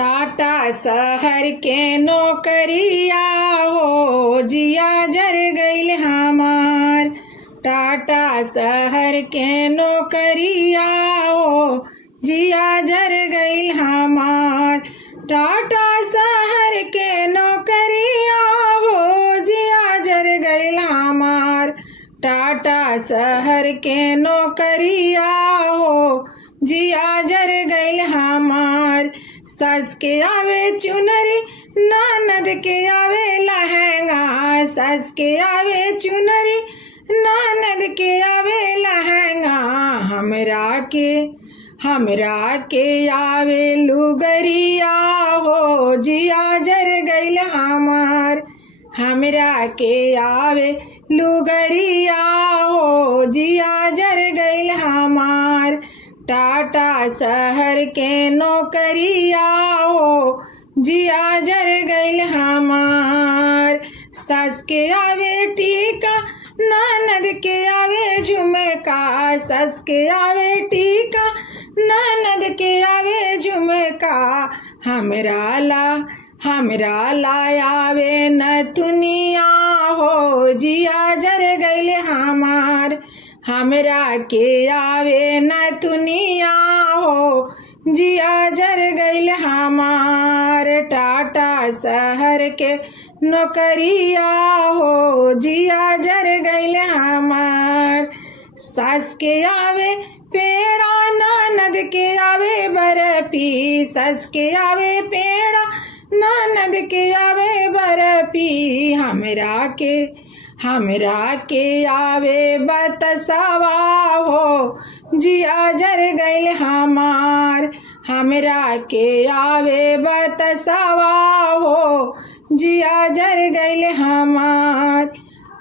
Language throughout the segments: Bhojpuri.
टाटा शहर के नौकरिया हो जिया जर गईल हमार। टाटा शहर के नौकरिया हो जिया जर गईल हमार। टाटा शहर के नौकरिया हो जिया जर गईल हमार। टाटा शहर के नौकरिया हो जिया जर गईल हमार। सास के आवे चुनरी ननद के आवे लहंगा। सास के आवे चुनरी ननद के आवे लहंगा। हमरा के आवे लुगरिया हो जिया जर गईल हमार। हमरा के आवे लुगरिया हो जिया जर गईल हमार। टाटा शहर के नौकरिया हो जिया जर गईल हमार। सास के आवे टीका ननद के आवे झुमका। सास के आवे टीका ननद के आवे झुमका। हमरा ला आवे नथुनिया हो जिया जर गईल हमार। हमरा के आवे नथुनिया हो जिया जर गईल हमार। टाटा शहर के नौकरिया हो जिया जर गईल हमार। सास के आवे पेड़ा ननद के आवे बर्फी। सास के आवे पेड़ा ननद के आवे बर्फी। हमरा के आवे बतसवा हो जिया जर गईल हमार। हमरा के आवे बतसवा हो जिया जर गईल हमार।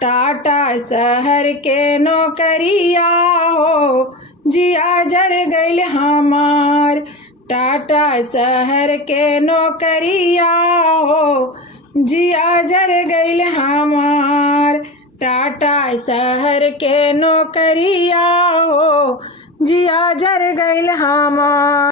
टाटा शहर के नौकरिया हो जिया जर गईल हमार। टाटा शहर के नौकरिया हो जिया जर गईल हमार। टाटा शहर के नौकरिया हो जिया जर गईल हमार।